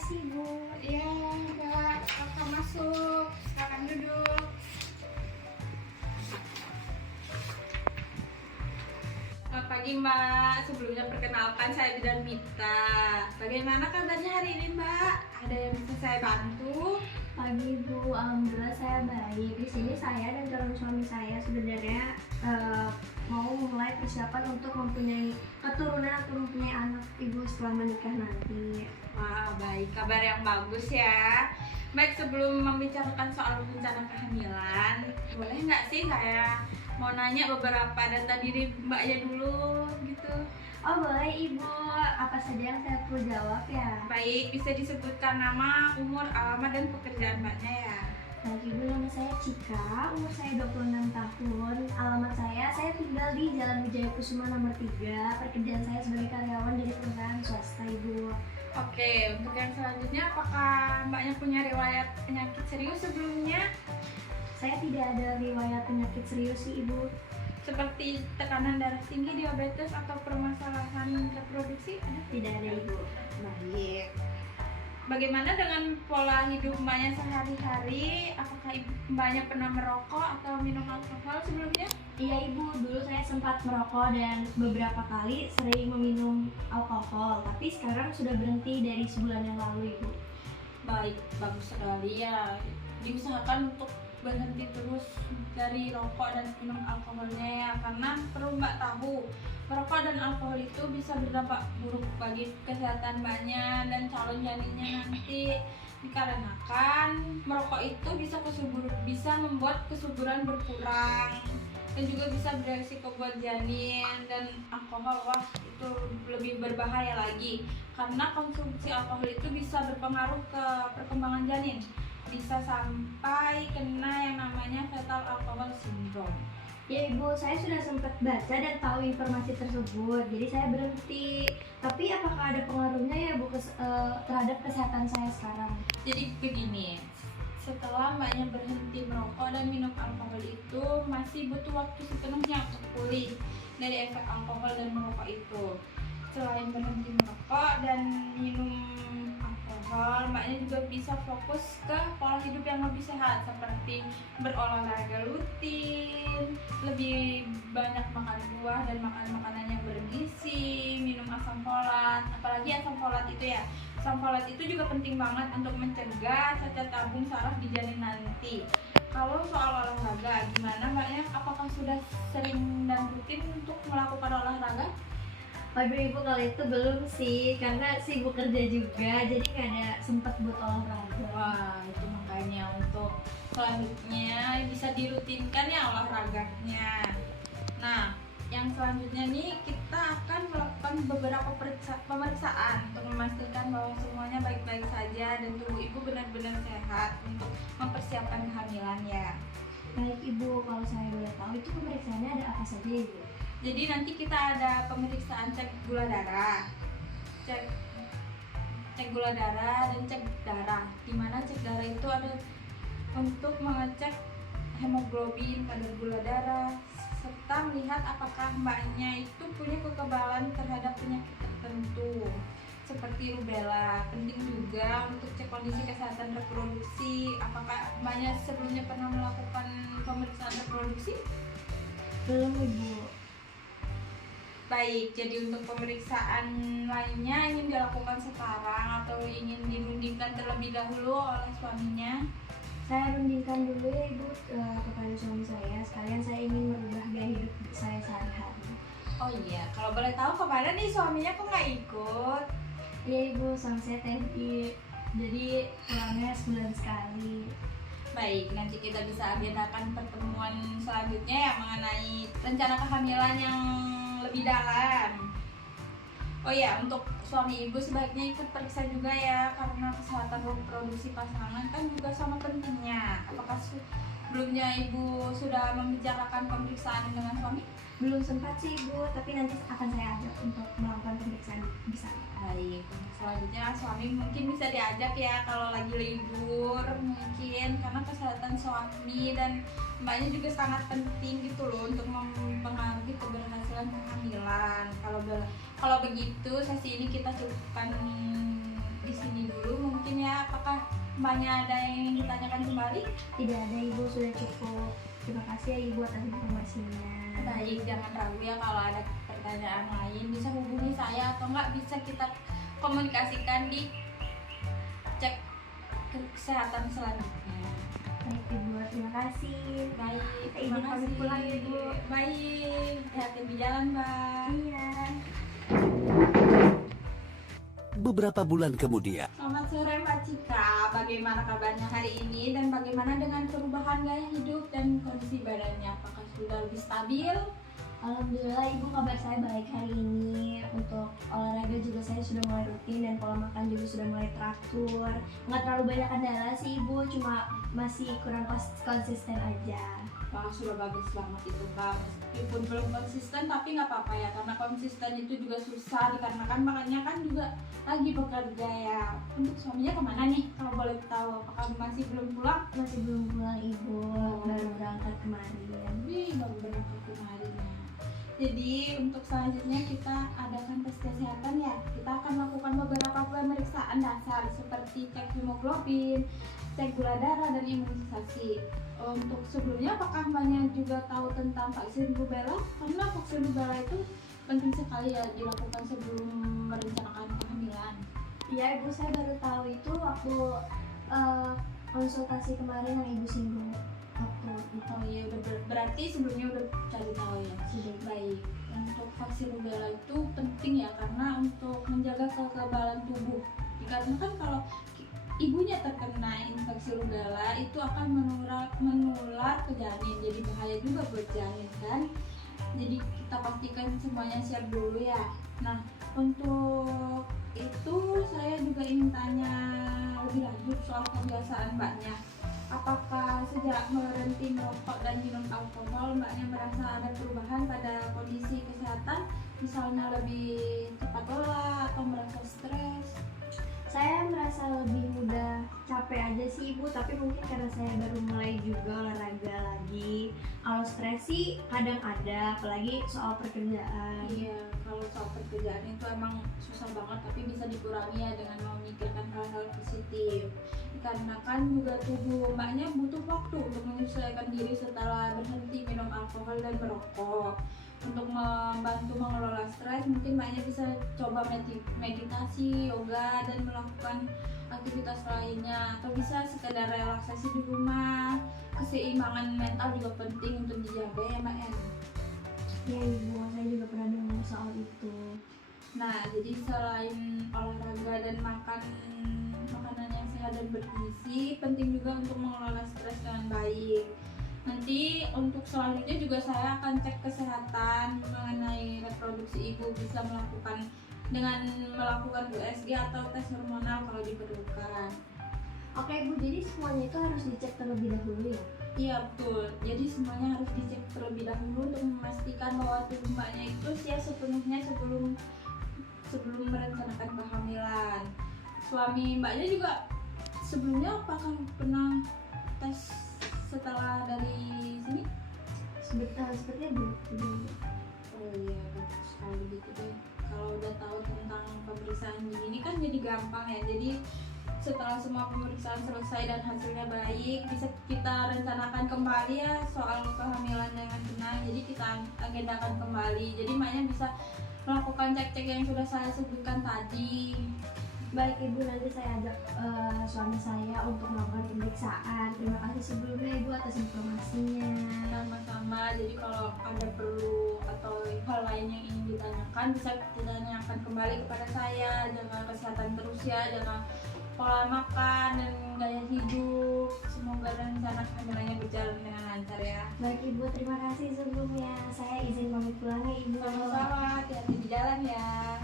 sih, Bu. Iya, Mbak. Kakak masuk. Silakan duduk. Selamat pagi, Mbak. Sebelumnya perkenalkan, saya Bidan Mita. Bagaimana kabarnya hari ini, Mbak? Ada yang bisa saya bantu? Pagi, Bu. Alhamdulillah saya baik. Di sini saya dan calon suami saya sebenarnya mau mulai persiapan untuk mempunyai keturunan atau mempunyai anak Ibu setelah menikah nanti. Wah, baik. Kabar yang bagus ya. Baik, sebelum membicarakan soal rencana kehamilan, boleh nggak sih saya mau nanya beberapa data diri Mbaknya dulu gitu? Oh, boleh, Ibu. Apa saja yang saya perlu jawab ya? Baik, bisa disebutkan nama, umur, alamat, dan pekerjaan Mbaknya ya? Baik, Ibu, nama saya Cika, umur saya 26 tahun. Alamat saya tinggal di Jalan Wijaya Kusuma nomor 3. Pekerjaan saya sebagai karyawan dari perusahaan swasta, Ibu. Oke, untuk yang selanjutnya, apakah Mbaknya punya riwayat penyakit serius sebelumnya? Saya tidak ada riwayat penyakit serius sih, Ibu. Seperti tekanan darah tinggi, diabetes, atau permasalahan reproduksi? Tidak ada, Ibu. Baik. Bagaimana dengan pola hidup Mbaknya sehari-hari? Apakah Mbaknya pernah merokok atau minum alkohol sebelumnya? Iya, Ibu, dulu saya sempat merokok dan beberapa kali sering meminum alkohol, tapi sekarang sudah berhenti dari sebulan yang lalu, Ibu. Baik, bagus sekali ya. Diusahakan untuk berhenti terus dari rokok dan minum alkoholnya ya, karena perlu Mbak tahu, merokok dan alkohol itu bisa berdampak buruk bagi kesehatan Mbaknya dan calon janinnya nanti, dikarenakan merokok itu bisa membuat kesuburan berkurang dan juga bisa beresiko buat janin. Dan alkohol, wah, itu lebih berbahaya lagi karena konsumsi alkohol itu bisa berpengaruh ke perkembangan janin, bisa sampai kena yang namanya fetal alcohol syndrome. Ya, Ibu, saya sudah sempat baca dan tahu informasi tersebut, jadi saya berhenti. Tapi apakah ada pengaruhnya ya, Bu, terhadap kesehatan saya sekarang? Jadi begini, setelah Mbaknya berhenti merokok dan minum alkohol itu masih butuh waktu sepenuhnya untuk pulih dari efek alkohol dan merokok itu. Selain berhenti merokok dan minum alkohol, Mbaknya juga bisa fokus ke pola hidup yang lebih sehat, seperti berolahraga rutin, lebih banyak makan buah dan makan makanan yang bergizi, minum asam folat. Apalagi asam folat itu ya, asam folat itu juga penting banget untuk mencegah cacat tabung saraf di janin nanti. Kalau soal olahraga, gimana Mbaknya? Apakah sudah sering dan rutin untuk melakukan olahraga? Waduh, Ibu, kalau itu belum sih, karena sibuk kerja juga, jadi nggak ada sempat buat olahraga. Wah, itu makanya untuk selanjutnya bisa dirutinkan ya olahraganya. Nah, yang selanjutnya nih kita akan melakukan beberapa pemeriksaan untuk memastikan bahwa semuanya baik-baik saja dan tubuh ibu benar-benar sehat untuk mempersiapkan kehamilan ya. Baik, Ibu, kalau saya boleh tahu itu pemeriksaannya ada apa saja, Ibu? Jadi nanti kita ada pemeriksaan cek gula darah, cek gula darah dan cek darah. Dimana cek darah itu ada untuk mengecek hemoglobin, kadar gula darah, serta melihat apakah Mbaknya itu punya kekebalan terhadap penyakit tertentu seperti rubella. Penting juga untuk cek kondisi kesehatan reproduksi. Apakah Mbaknya sebelumnya pernah melakukan pemeriksaan reproduksi? Belum, Ibu. Baik, jadi untuk pemeriksaan lainnya ingin dilakukan sekarang atau ingin dirundingkan terlebih dahulu oleh suaminya? Saya rundingkan dulu ya, Ibu, kepada suami saya. Sekalian saya ingin merubah gaya hidup saya sehari-hari. Oh iya, kalau boleh tahu kemana nih suaminya kok nggak ikut? Iya, Ibu, suami saya TNI, jadi pulangnya sebulan sekali. Baik, nanti kita bisa agendakan pertemuan selanjutnya ya mengenai rencana kehamilan yang lebih dalam. Oh ya, untuk suami ibu sebaiknya ikut periksa juga ya, karena kesehatan reproduksi pasangan kan juga sama pentingnya. Apakah sebelumnya ibu sudah membicarakan pemeriksaan dengan suami? Belum sempat sih, Ibu, tapi nanti akan saya ajak untuk melakukan pemeriksaan di sana. Baik, selanjutnya suami mungkin bisa diajak ya kalau lagi libur mungkin, karena kesehatan suami dan mbaknya juga sangat penting gitu loh untuk mempengaruhi keberhasilan kehamilan. Kalau begitu sesi ini kita cukupkan di sini dulu mungkin ya. Apakah mbaknya ada yang ingin ditanyakan kembali? Tidak ada Ibu, sudah cukup. Terima kasih ya Ibu atas informasinya. Baik, jangan ragu ya kalau ada pertanyaan lain bisa hubungi saya atau enggak bisa kita komunikasikan di cek kesehatan selanjutnya. Baik Ibu, terima kasih. Baik, Izin pamit pulang, Ibu. Baik, hati-hati di jalan, Mbak. Iya. Beberapa bulan kemudian, Selamat sore Mbak Cika, bagaimana kabarnya hari ini dan bagaimana dengan perubahan gaya hidup dan kondisi badannya? Apakah sudah lebih stabil? Alhamdulillah Ibu, kabar saya baik hari ini. Untuk olahraga juga saya sudah mulai rutin dan pola makan juga sudah mulai teratur. Nggak terlalu banyak kendala sih Ibu, cuma masih kurang konsisten aja. Wah, sudah bagus banget itu Mbak. Meskipun belum konsisten tapi nggak apa-apa ya, karena konsisten itu juga susah dikarenakan makanya kan juga lagi bekerja ya. Untuk suaminya kemana nih kalau boleh tahu? Apakah masih belum pulang? Masih belum pulang Ibu, baru berangkat kemarin. Wih, baru berangkat kemarin ya. Jadi untuk selanjutnya kita adakan tes kesehatan ya. Kita akan melakukan beberapa pemeriksaan dasar seperti cek hemoglobin, cek gula darah dan imunisasi. Untuk sebelumnya apakah mbaknya juga tahu tentang vaksin rubella? Karena vaksin rubella itu penting sekali ya dilakukan sebelum merencanakan kehamilan. Iya Ibu, saya baru tahu itu waktu konsultasi kemarin yang Ibu singgung waktu itu. Oh iya, berarti sebelumnya udah cari tahu ya. Sudah. Baik, untuk vaksin rubella itu penting ya karena untuk menjaga kekebalan tubuh. Dikarenakan kalau ibunya terkena infeksi rubella itu akan menular ke janin, jadi bahaya juga buat janin kan. Jadi kita pastikan semuanya siap dulu ya. Nah, untuk itu saya juga ingin tanya lebih lanjut soal kebiasaan mbaknya. Apakah sejak berhenti merokok dan minum alkohol mbaknya merasa ada perubahan pada kondisi kesehatan, misalnya lebih cepat lelah atau merasa stres? Saya merasa lebih mudah capek aja sih Ibu, tapi mungkin karena saya baru mulai juga olahraga lagi. Kalau stres sih kadang ada, apalagi soal pekerjaan. Iya, kalau soal pekerjaan itu emang susah banget, tapi bisa dikurangi ya dengan memikirkan hal-hal positif. Dikarenakan juga tubuh mbaknya butuh waktu untuk menyesuaikan diri setelah berhenti minum alkohol dan merokok. Untuk membantu mengelola stres, mungkin mbaknya bisa coba meditasi, yoga, dan melakukan aktivitas lainnya, atau bisa sekedar relaksasi di rumah. Keseimbangan mental juga penting untuk dijaga ya mbak ya. Iya Ibu, saya juga pernah dengar soal itu. Nah, jadi selain olahraga dan makan makanan yang sehat dan bergizi, penting juga untuk mengelola stres dengan baik. Nanti untuk selanjutnya juga saya akan cek kesehatan mengenai reproduksi ibu, bisa melakukan dengan melakukan USG atau tes hormonal kalau diperlukan. Oke Ibu, jadi semuanya itu harus dicek terlebih dahulu ya? Iya betul, jadi semuanya harus dicek terlebih dahulu untuk memastikan bahwa tubuh mbaknya itu siap sepenuhnya sebelum merencanakan kehamilan. Suami mbaknya juga sebelumnya apakah pernah tes setelah dari sini? Sepertinya belum. Oh iya, bagus kalau gitu deh. Kalau udah tahu tentang pemeriksaan gini kan jadi gampang ya. Jadi setelah semua pemeriksaan selesai dan hasilnya baik, bisa kita rencanakan kembali ya soal kehamilan dengan benar. Jadi kita agendakan kembali. Jadi maknya bisa melakukan cek-cek yang sudah saya sebutkan tadi. Baik Ibu, nanti saya ajak suami saya untuk melakukan pemeriksaan. Terima kasih sebelumnya Ibu atas informasinya. Sama-sama, jadi kalau ada perlu atau hal lain yang ingin ditanyakan bisa ditanyakan kembali kepada saya. Jaga kesehatan terus ya, jaga pola makan dan gaya hidup. Semoga rencana kehamilannya berjalan dengan lancar ya. Baik Ibu, terima kasih sebelumnya. Saya izin pamit pulang ya Ibu. Sama-sama, hati-hati di jalan ya.